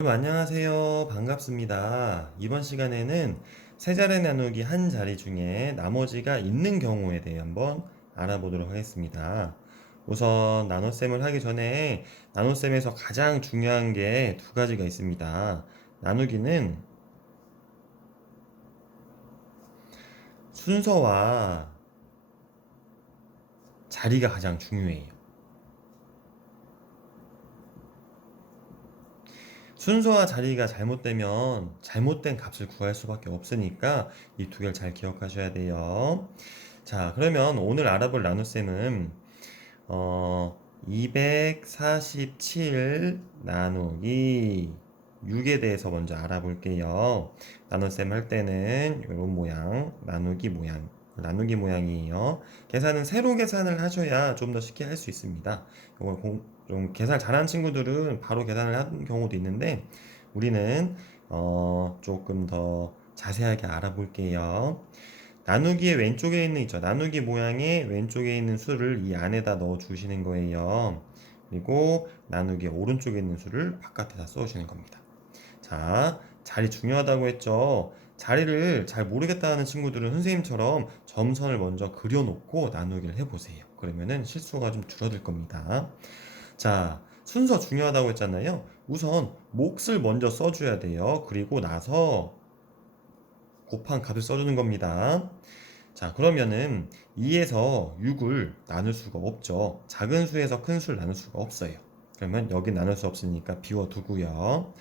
여러분 안녕하세요. 반갑습니다. 이번 시간에는 세 자리 나누기 한 자리 중에 나머지가 있는 경우에 대해 한번 알아보도록 하겠습니다. 우선 나눗셈을 하기 전에 나눗셈에서 가장 중요한 게 두 가지가 있습니다. 나누기는 순서와 자리가 가장 중요해요. 순서와 자리가 잘못되면 잘못된 값을 구할 수밖에 없으니까 이 두 개를 잘 기억하셔야 돼요. 자, 그러면 오늘 알아볼 나눗셈은 어, 247 나누기 6에 대해서 먼저 알아볼게요. 나눗셈 할 때는 이런 모양, 나누기 모양, 나누기 모양이에요. 계산은 세로 계산을 하셔야 좀 더 쉽게 할 수 있습니다. 이걸 공, 좀 계산 잘하는 친구들은 바로 계산을 하는 경우도 있는데 우리는 어, 조금 더 자세하게 알아볼게요. 나누기의 왼쪽에 있는 있죠. 나누기 모양의 왼쪽에 있는 수를 이 안에다 넣어 주시는 거예요. 그리고 나누기 오른쪽에 있는 수를 바깥에다 써 주시는 겁니다. 자, 자리 중요하다고 했죠. 자리를 잘 모르겠다 하는 친구들은 선생님처럼 점선을 먼저 그려놓고 나누기를 해보세요. 그러면은 실수가 좀 줄어들 겁니다. 자, 순서 중요하다고 했잖아요. 우선 몫을 먼저 써줘야 돼요. 그리고 나서 곱한 값을 써주는 겁니다. 자, 그러면은 2에서 6을 나눌 수가 없죠. 작은 수에서 큰 수를 나눌 수가 없어요. 그러면 여기 나눌 수 없으니까 비워두고요.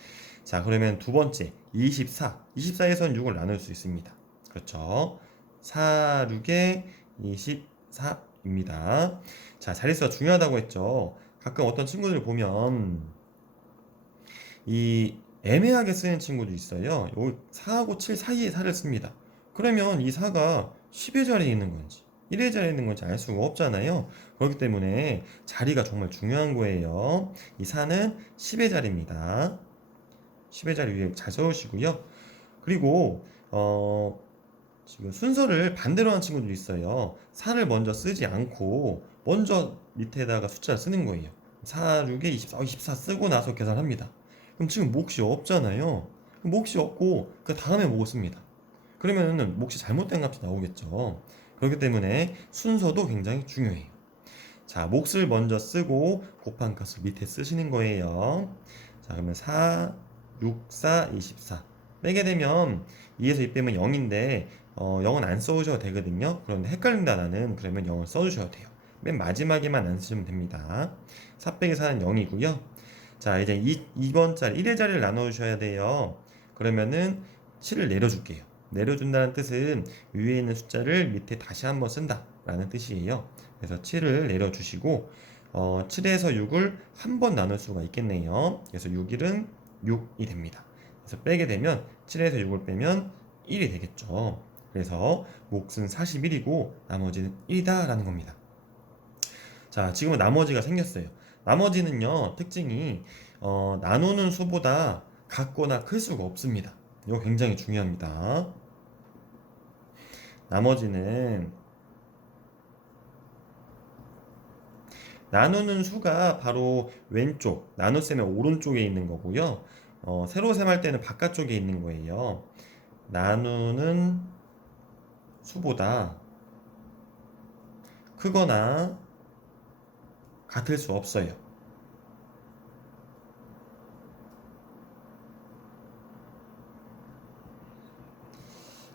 자, 그러면 두 번째, 24. 24에선 6을 나눌 수 있습니다. 그렇죠. 4, 6에 24입니다. 자, 자릿수가 중요하다고 했죠. 가끔 어떤 친구들 보면 이 애매하게 쓰는 친구도 있어요. 여기 4하고 7 사이에 4를 씁니다. 그러면 이 4가 10의 자리에 있는 건지 1의 자리에 있는 건지 알 수가 없잖아요. 그렇기 때문에 자리가 정말 중요한 거예요. 이 4는 10의 자리입니다. 10의 자리 위에 잘 써주시고요. 그리고 어, 지금 순서를 반대로 하는 친구도 있어요. 4를 먼저 쓰지 않고 먼저 밑에다가 숫자를 쓰는 거예요. 4, 6에 24, 24 쓰고 나서 계산합니다. 그럼 지금 몫이 없잖아요. 몫이 없고 그 다음에 뭐고 씁니다. 그러면은 몫이 잘못된 값이 나오겠죠. 그렇기 때문에 순서도 굉장히 중요해요. 자, 몫을 먼저 쓰고 곱한 값을 밑에 쓰시는 거예요. 자, 그러면 4, 6, 4, 24. 빼게 되면 2에서 2 빼면 0인데 어, 0은 안 써주셔도 되거든요. 그런데 헷갈린다 나는 그러면 0을 써주셔도 돼요. 맨 마지막에만 안 쓰시면 됩니다. 4 빼기 4는 0이고요. 자, 이제 2, 2번 자리, 1의 자리를 나눠주셔야 돼요. 그러면은 7을 내려줄게요. 내려준다는 뜻은 위에 있는 숫자를 밑에 다시 한번 쓴다 라는 뜻이에요. 그래서 7을 내려주시고 어, 7에서 6을 한 번 나눌 수가 있겠네요. 그래서 6일은 6이 됩니다. 그래서 빼게 되면 7에서 6을 빼면 1이 되겠죠. 그래서 몫은 41이고 나머지는 1이다 라는 겁니다. 자, 지금은 나머지가 생겼어요. 나머지는요, 특징이 어, 나누는 수보다 같거나 클 수가 없습니다. 이거 굉장히 중요합니다. 나머지는 나누는 수가 바로 왼쪽, 나눗셈의 오른쪽에 있는 거고요. 어, 세로 셈 할 때는 바깥쪽에 있는 거예요. 나누는 수보다 크거나 같을 수 없어요.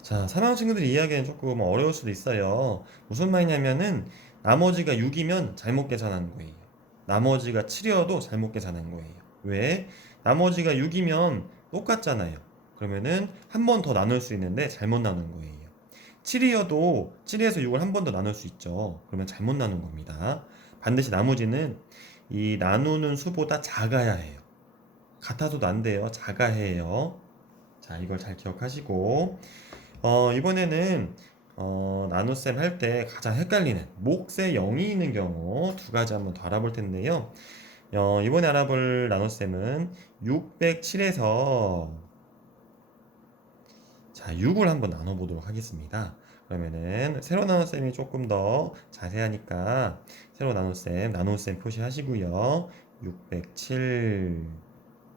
자, 사망 친구들 이야기는 조금 어려울 수도 있어요. 무슨 말이냐면은 나머지가 6이면 잘못 계산하는 거예요. 나머지가 7이어도 잘못 계산한 거예요. 왜? 나머지가 6이면 똑같잖아요. 그러면은 한 번 더 나눌 수 있는데 잘못 나눈 거예요. 7이어도 7에서 6을 한 번 더 나눌 수 있죠. 그러면 잘못 나눈 겁니다. 반드시 나머지는 이 나누는 수보다 작아야 해요. 같아서도 안 돼요. 작아야 해요. 자, 이걸 잘 기억하시고 어, 이번에는 어, 나눗셈 할 때 가장 헷갈리는 몫에 0이 있는 경우 두 가지 한번 더 알아볼 텐데요. 어, 이번에 알아볼 나눗셈은 607에서 자, 6을 한번 나눠보도록 하겠습니다. 그러면은 세로 나눗셈이 조금 더 자세하니까 세로 나눗셈, 나눗셈 표시하시고요. 607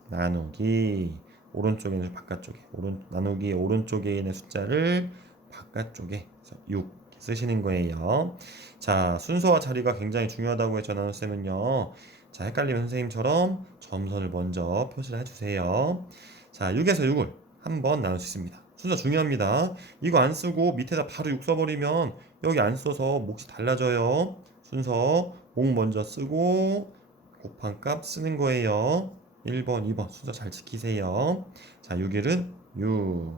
나누기 오른쪽에 있는 바깥쪽에 오른 나누기 오른쪽에 있는 숫자를 바깥쪽에 그래서 6 이렇게 쓰시는 거예요. 자 순서와 자리가 굉장히 중요하다고 했죠 나눗셈은요. 자 헷갈리면 선생님처럼 점선을 먼저 표시를 해주세요. 자 6에서 6을 한번 나눌 수 있습니다. 순서 중요합니다. 이거 안 쓰고 밑에다 바로 6 써버리면 여기 안 써서 몫이 달라져요. 순서 목 먼저 쓰고 곱한 값 쓰는 거예요. 1번, 2번 순서 잘 지키세요. 자, 6일은 6.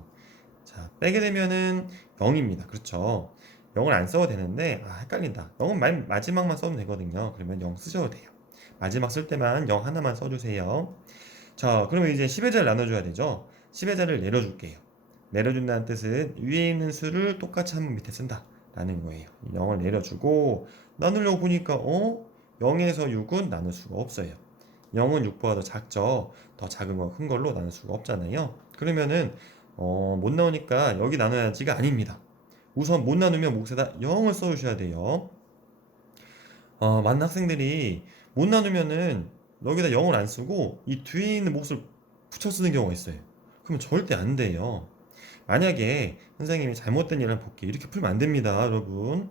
자, 빼게 되면은 0입니다. 그렇죠? 0을 안 써도 되는데 아, 헷갈린다. 0은 맨 마지막만 써도 되거든요. 그러면 0 쓰셔도 돼요. 마지막 쓸 때만 0 하나만 써주세요. 자, 그러면 이제 10의 자를 나눠줘야 되죠? 10의 자를 내려줄게요. 내려준다는 뜻은 위에 있는 수를 똑같이 한번 밑에 쓴다. 라는 거예요. 0을 내려주고 나누려고 보니까 어? 0에서 6은 나눌 수가 없어요. 0은 6보다 더 작죠. 더 작은 거 큰 걸로 나눌 수가 없잖아요. 그러면은 어, 못 나오니까 여기 나눠야지가 아닙니다. 우선 못 나누면 몫에다 0을 써주셔야 돼요. 어, 많은 학생들이 못 나누면은 여기다 0을 안 쓰고 이 뒤에 있는 몫을 붙여 쓰는 경우가 있어요. 그러면 절대 안 돼요. 만약에 선생님이 잘못된 예를 볼게요. 이렇게 풀면 안 됩니다, 여러분.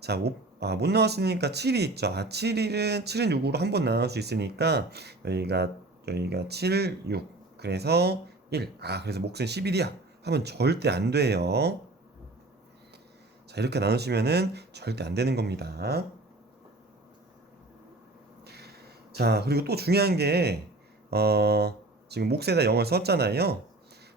자, 못, 아, 못 나왔으니까 7이 있죠. 아, 7은 7은 6으로 한 번 나눌 수 있으니까 여기가 여기가 7, 6. 그래서 1. 아, 그래서 몫은 11이야. 하면 절대 안 돼요. 자, 이렇게 나누시면은 절대 안 되는 겁니다. 자, 그리고 또 중요한 게, 어, 지금 몫에다 0을 썼잖아요.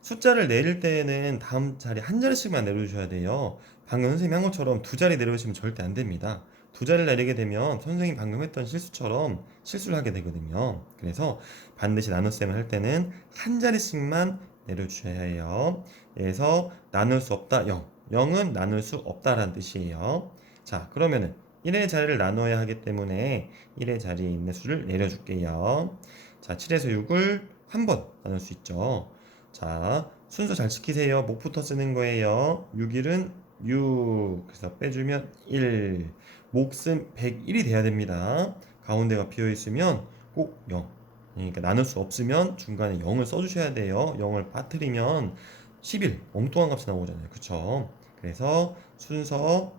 숫자를 내릴 때는 다음 자리 한 자리씩만 내려주셔야 돼요. 방금 선생님이 한 것처럼 두 자리 내려주시면 절대 안 됩니다. 두 자리를 내리게 되면 선생님이 방금 했던 실수처럼 실수를 하게 되거든요. 그래서 반드시 나눗셈을 할 때는 한 자리씩만 내려주셔야 해요. 그래서 나눌 수 없다 0. 0은 나눌 수 없다라는 뜻이에요. 자, 그러면은 1의 자리를 나눠야 하기 때문에 1의 자리에 있는 수를 내려줄게요. 자, 7에서 6을 한 번 나눌 수 있죠. 자, 순서 잘 지키세요. 목부터 쓰는 거예요. 6일은 6. 그래서 빼주면 1. 몫은 101이 돼야 됩니다. 가운데가 비어 있으면 꼭 0. 그러니까 나눌 수 없으면 중간에 0을 써주셔야 돼요. 0을 빠뜨리면 11. 엉뚱한 값이 나오잖아요. 그쵸? 그래서 순서,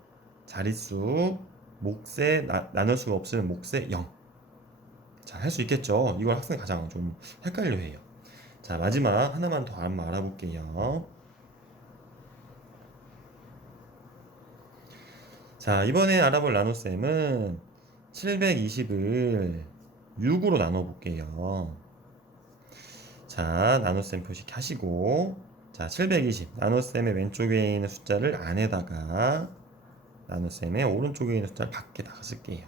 자릿수, 몫에 나, 나눌 수가 없으면 몫에 0. 자, 할 수 있겠죠? 이걸 학생이 가장 좀 헷갈려 해요. 자, 마지막 하나만 더 한번 알아볼게요. 자, 이번에 알아볼 나눗셈은 720을 6으로 나눠볼게요. 자, 나눗셈 표시 하시고, 자, 720. 나눗셈의 왼쪽에 있는 숫자를 안에다가, 나눗셈의 오른쪽에 있는 숫자를 밖에다가 쓸게요.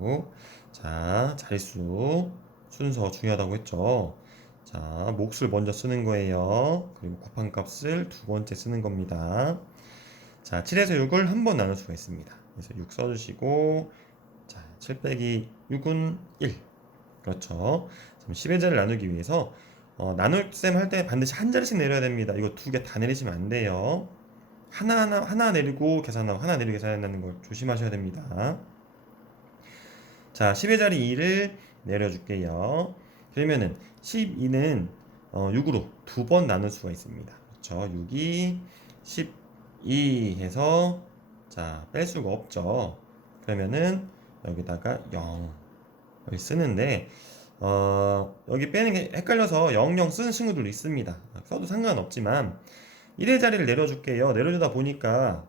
6. 자, 자릿수, 순서 중요하다고 했죠. 자, 몫을 먼저 쓰는 거예요. 그리고 곱한 값을 두 번째 쓰는 겁니다. 자, 7에서 6을 한 번 나눌 수가 있습니다. 그래서 6 써주시고, 자, 7 빼기 6은 1. 그렇죠. 10의 자를 나누기 위해서, 어, 나눌셈 할 때 반드시 한 자리씩 내려야 됩니다. 이거 두 개 다 내리시면 안 돼요. 하나하나, 하나 내리고 계산하고, 하나 내리고 계산한다는 걸 조심하셔야 됩니다. 자, 10의 자리 2를 내려줄게요. 그러면은 12는 어, 6으로 두 번 나눌 수가 있습니다. 그렇죠? 6이 12 해서 자, 뺄 수가 없죠. 그러면은 여기다가 0 여기 쓰는데 어, 여기 빼는 게 헷갈려서 00 쓰는 친구들도 있습니다. 써도 상관없지만 1의 자리를 내려줄게요. 내려주다 보니까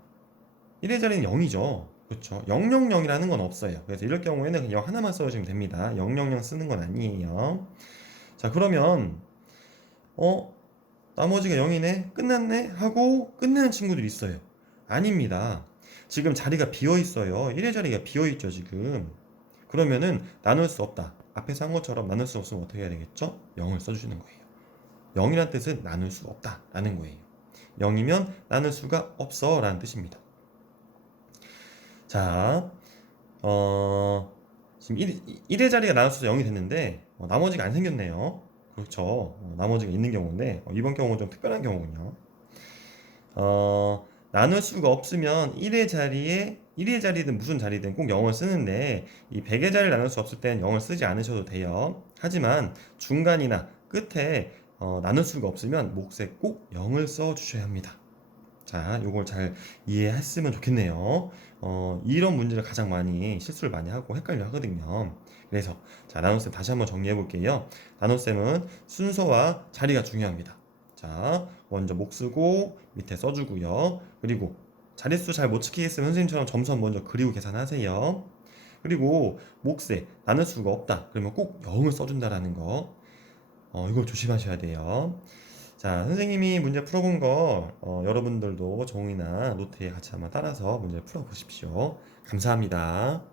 1의 자리는 0이죠. 그렇죠. 000이라는 건 없어요. 그래서 이럴 경우에는 그냥 0 하나만 써주시면 됩니다. 000 쓰는 건 아니에요. 자, 그러면 어? 나머지가 0이네? 끝났네? 하고 끝내는 친구들이 있어요. 아닙니다. 지금 자리가 비어 있어요. 1의 자리가 비어 있죠, 지금. 그러면은 나눌 수 없다. 앞에서 한 것처럼 나눌 수 없으면 어떻게 해야 되겠죠? 0을 써주시는 거예요. 0이란 뜻은 나눌 수 없다. 라는 거예요. 0이면 나눌 수가 없어. 라는 뜻입니다. 자, 어, 지금 1, 1의 자리가 나눠서 0이 됐는데, 어, 나머지가 안 생겼네요. 그렇죠. 어, 나머지가 있는 경우인데, 어, 이번 경우는 좀 특별한 경우군요. 어, 나눌 수가 없으면 1의 자리에 1의 자리든 무슨 자리든 꼭 0을 쓰는데 이 100의 자리를 나눌 수 없을 때는 0을 쓰지 않으셔도 돼요. 하지만 중간이나 끝에 어, 나눌 수가 없으면 몫에 꼭 0을 써 주셔야 합니다. 자, 요걸 잘 이해했으면 좋겠네요. 어, 이런 문제를 가장 많이 실수를 많이 하고 헷갈려 하거든요. 그래서 자, 나눗셈 다시 한번 정리해 볼게요. 나눗셈은 순서와 자리가 중요합니다. 자, 먼저 목 쓰고 밑에 써 주고요. 그리고 자릿수 잘 못 지키겠으면 선생님처럼 점수 먼저 그리고 계산하세요. 그리고 몫에 나눌 수가 없다. 그러면 꼭 0을 써준다라는 거. 어, 이거 조심하셔야 돼요. 자, 선생님이 문제 풀어본 거 어, 여러분들도 종이나 노트에 같이 한번 따라서 문제 풀어보십시오. 감사합니다.